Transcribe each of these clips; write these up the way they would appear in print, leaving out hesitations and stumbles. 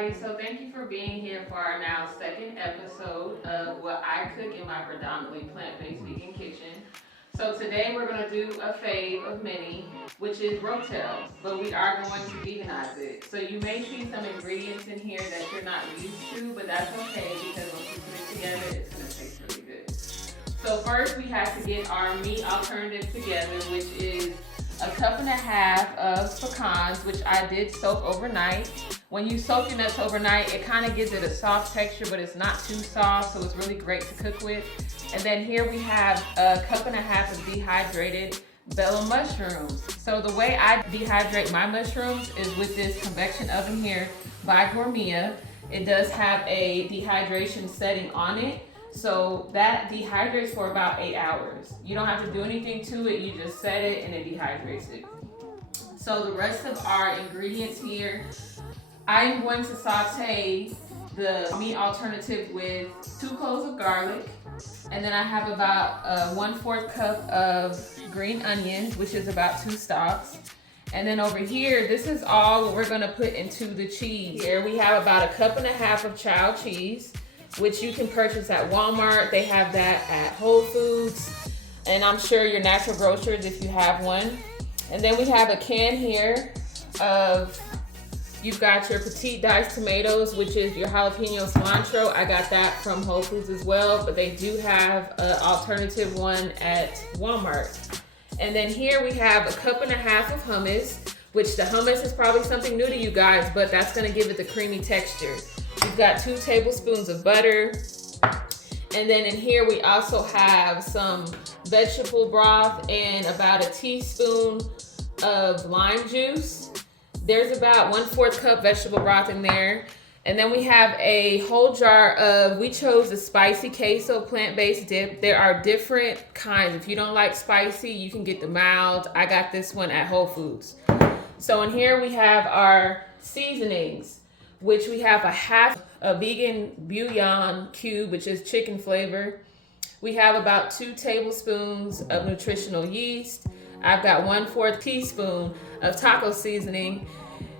everybody. So thank you for being here for our now second episode of what I cook in my predominantly plant-based vegan kitchen. So today we're going to do a fave of many, which is Rotel, but we are going to veganize it. So you may see some ingredients in here that you're not used to, but that's okay because once you put it together, it's going to taste really good. So first we have to get our meat alternative together, which is a cup and a half of pecans, which I did soak overnight. When you soak your nuts overnight, it kind of gives it a soft texture, but it's not too soft, so it's really great to cook with. And then here we have a cup and a half of dehydrated bella mushrooms. So the way I dehydrate my mushrooms is with this convection oven here by Gourmia. It does have a dehydration setting on it. So that dehydrates for about 8 hours. You don't have to do anything to it, you just set it and it dehydrates it. So the rest of our ingredients here, I'm going to saute the meat alternative with 2 cloves of garlic, and then I have about 1/4 cup of green onions, which is about 2 stalks. And then over here, this is all what we're gonna put into the cheese. Here we have about 1.5 cups of child cheese, which you can purchase at Walmart. They have that at Whole Foods, and I'm sure your natural grocers if you have one. And then we have a can here of, you've got your petite diced tomatoes, which is your jalapeno cilantro. I got that from Whole Foods as well, but they do have an alternative one at Walmart. And then here we have 1.5 cups of hummus, which the hummus is probably something new to you guys, but that's gonna give it the creamy texture. We've got 2 tablespoons of butter. And then in here we also have some vegetable broth and about 1 teaspoon of lime juice. There's about 1/4 cup vegetable broth in there. And then we have a whole jar of, we chose the spicy queso plant-based dip. There are different kinds. If you don't like spicy, you can get the mild. I got this one at Whole Foods. So in here we have our seasonings, which we have a vegan bouillon cube, which is chicken flavor. We have about 2 tablespoons of nutritional yeast. I've got 1/4 teaspoon of taco seasoning.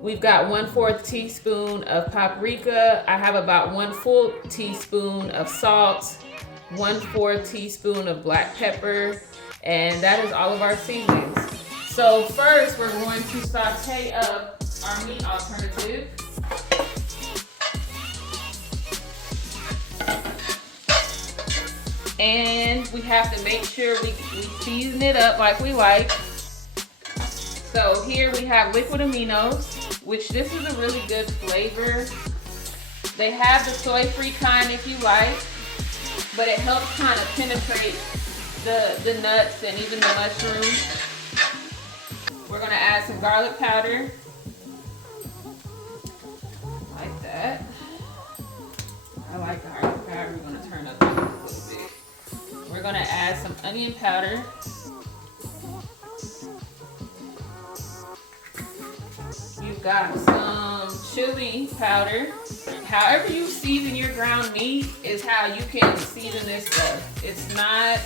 We've got 1/4 teaspoon of paprika. I have about 1 full teaspoon of salt, 1/4 teaspoon of black pepper, and that is all of our seasonings. So first we're going to saute up our meat alternative. And we have to make sure we season it up like we like. So here we have liquid aminos, which this is a really good flavor. They have the soy-free kind if you like, but it helps kind of penetrate the nuts and even the mushrooms. We're gonna add some garlic powder, like that. I like garlic powder. We're gonna turn up a little bit. We're gonna add some onion powder. You've got some chili powder. However you season your ground meat is how you can season this stuff. It's not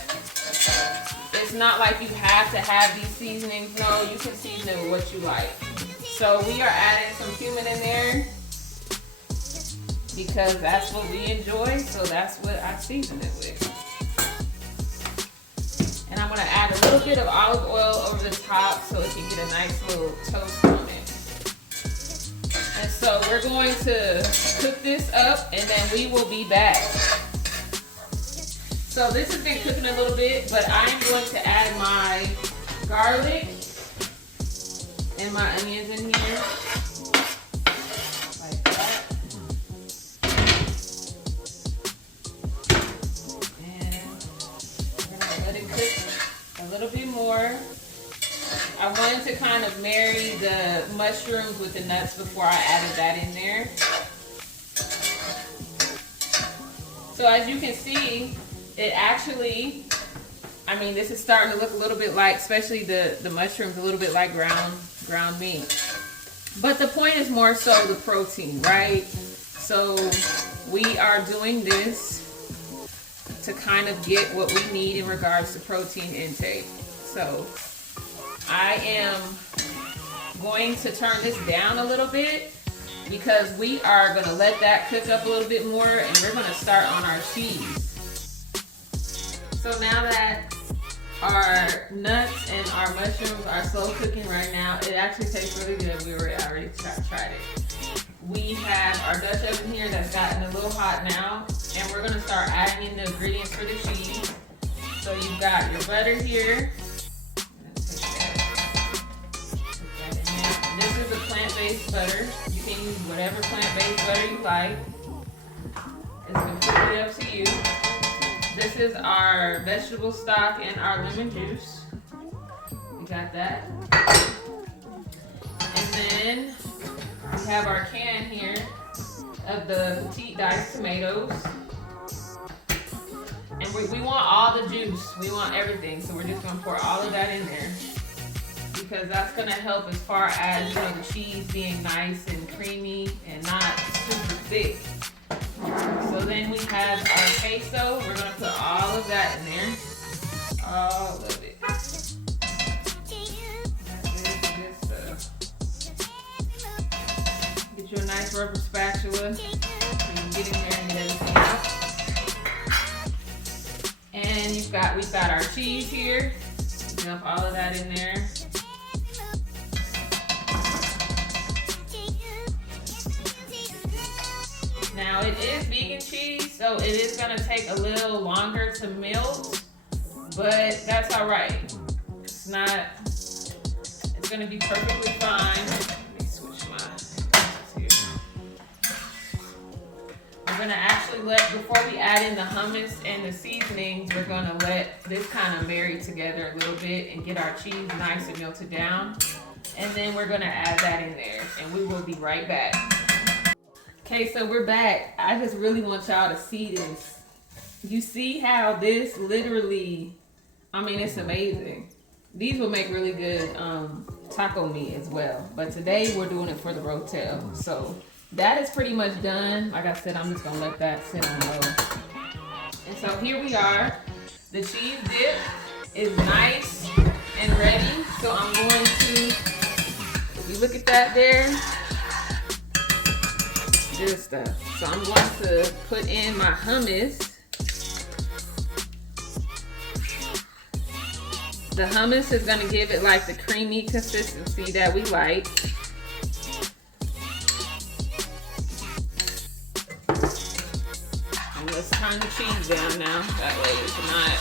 like you have to have these seasonings. No, you can season it with what you like. So we are adding some cumin in there because that's what we enjoy, so that's what I season it with. And I'm gonna add a little bit of olive oil over the top so it can get a nice little toast on it. And so we're going to cook this up and then we will be back. So this has been cooking a little bit, but I'm going to add my garlic and my onions in here. Like that. And we're gonna let it cook a little bit more. I wanted to kind of marry the mushrooms with the nuts before I added that in there. So as you can see, it actually, I mean, this is starting to look a little bit like, especially the mushrooms, a little bit like ground meat. But the point is more so the protein, right? So we are doing this to kind of get what we need in regards to protein intake. So I am going to turn this down a little bit because we are gonna let that cook up a little bit more, and we're gonna start on our cheese. So now that our nuts and our mushrooms are slow cooking right now, it actually tastes really good. We already tried it. We have our Dutch oven here that's gotten a little hot now, and we're gonna start adding in the ingredients for the cheese. So you've got your butter here. This is a plant-based butter. You can use whatever plant-based butter you like. It's completely up to you. This is our vegetable stock and our lemon juice. We got that. And then we have our can here of the petite diced tomatoes. And we want all the juice. We want everything. So we're just gonna pour all of that in there, because that's gonna help as far as, you know, the cheese being nice and creamy and not super thick. So then we have our queso. We're gonna put all of that in there. All of it. That's good stuff. Get you a nice rubber spatula so you can get in there and get everything out. And we've got our cheese here. Dump all of that in there. Now it is vegan cheese, so it is gonna take a little longer to melt, but that's all right. It's gonna be perfectly fine. Let me switch my here. We're gonna actually before we add in the hummus and the seasonings, we're gonna let this kind of marry together a little bit and get our cheese nice and melted down. And then we're gonna add that in there, and we will be right back. Okay, so we're back. I just really want y'all to see this. You see how this literally, I mean, it's amazing. These will make really good taco meat as well. But today we're doing it for the Rotel. So that is pretty much done. Like I said, I'm just gonna let that sit on low. And so here we are. The cheese dip is nice and ready. So I'm going to, if you look at that there, good stuff. So I'm going to put in my hummus. The hummus is going to give it like the creamy consistency that we like. And let's turn the cheese down now. That way it's not.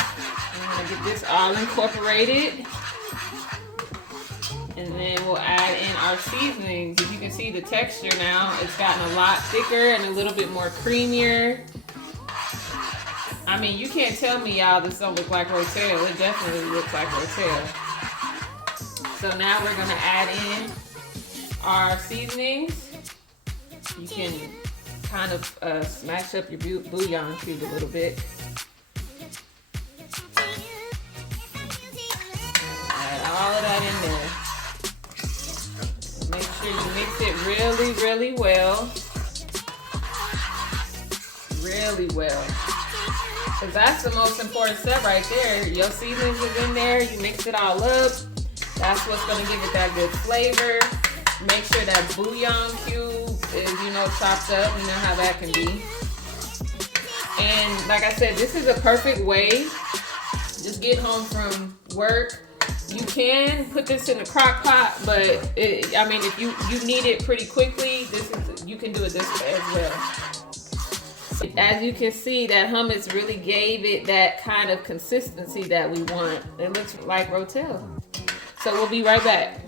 I'm going to get this all incorporated. And then we'll add in our seasonings. If you can see the texture now, it's gotten a lot thicker and a little bit more creamier. I mean, you can't tell me, y'all, this don't look like Rotel. It definitely looks like Rotel. So now we're gonna add in our seasonings. You can kind of smash up your bouillon cube a little bit. Add all of that in there. Make sure you mix it really, really well. Really well. Because that's the most important step right there. Your seasonings is in there. You mix it all up. That's what's going to give it that good flavor. Make sure that bouillon cube is, you know, chopped up. You know how that can be. And like I said, this is a perfect way. Just get home from work. You can put this in a crock pot, but I mean, if you need it pretty quickly, you can do it this way as well. So as you can see, that hummus really gave it that kind of consistency that we want. It looks like Rotel. So we'll be right back.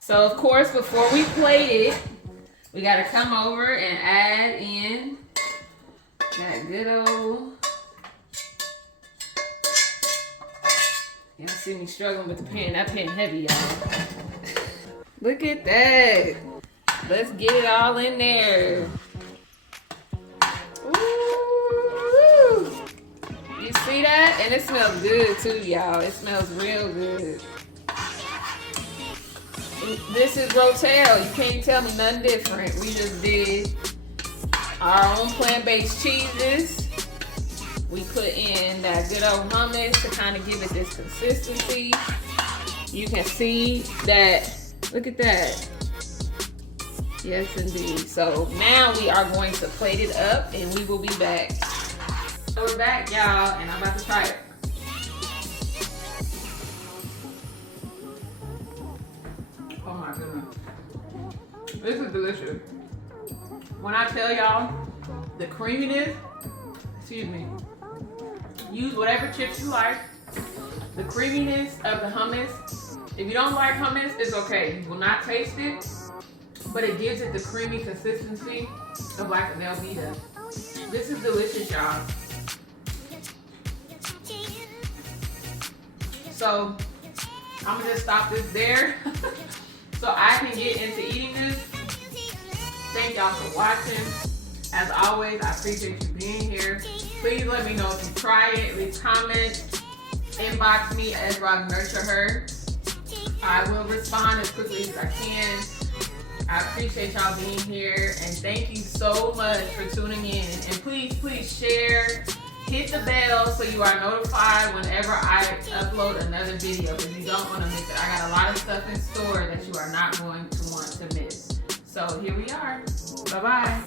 So of course, before we plate it, we got to come over and add in that good old. Y'all see me struggling with the pan. That pan heavy, y'all. Look at that. Let's get it all in there. Ooh. You see that? And it smells good too, y'all. It smells real good. This is Rotel. You can't tell me nothing different. We just did our own plant-based cheeses We put in that good old hummus to kind of give it this consistency. You can see that, look at that. Yes, indeed. So now we are going to plate it up and we will be back. So we're back, y'all, and I'm about to try it. Oh my goodness. This is delicious. When I tell y'all the creaminess, excuse me, use whatever chips you like. The creaminess of the hummus. If you don't like hummus, it's okay. You will not taste it, but it gives it the creamy consistency of like a Velveeta. This is delicious, y'all. So I'm gonna just stop this there so I can get into eating this. Thank y'all for watching. As always, I appreciate you being here. Please let me know if you try it. Leave comments. Inbox me at NurtureHer. I will respond as quickly as I can. I appreciate y'all being here, and thank you so much for tuning in. And please share, hit the bell so you are notified whenever I upload another video, because you don't want to miss it. I got a lot of stuff in store that you are not going to want to miss. So here we are. Bye-bye.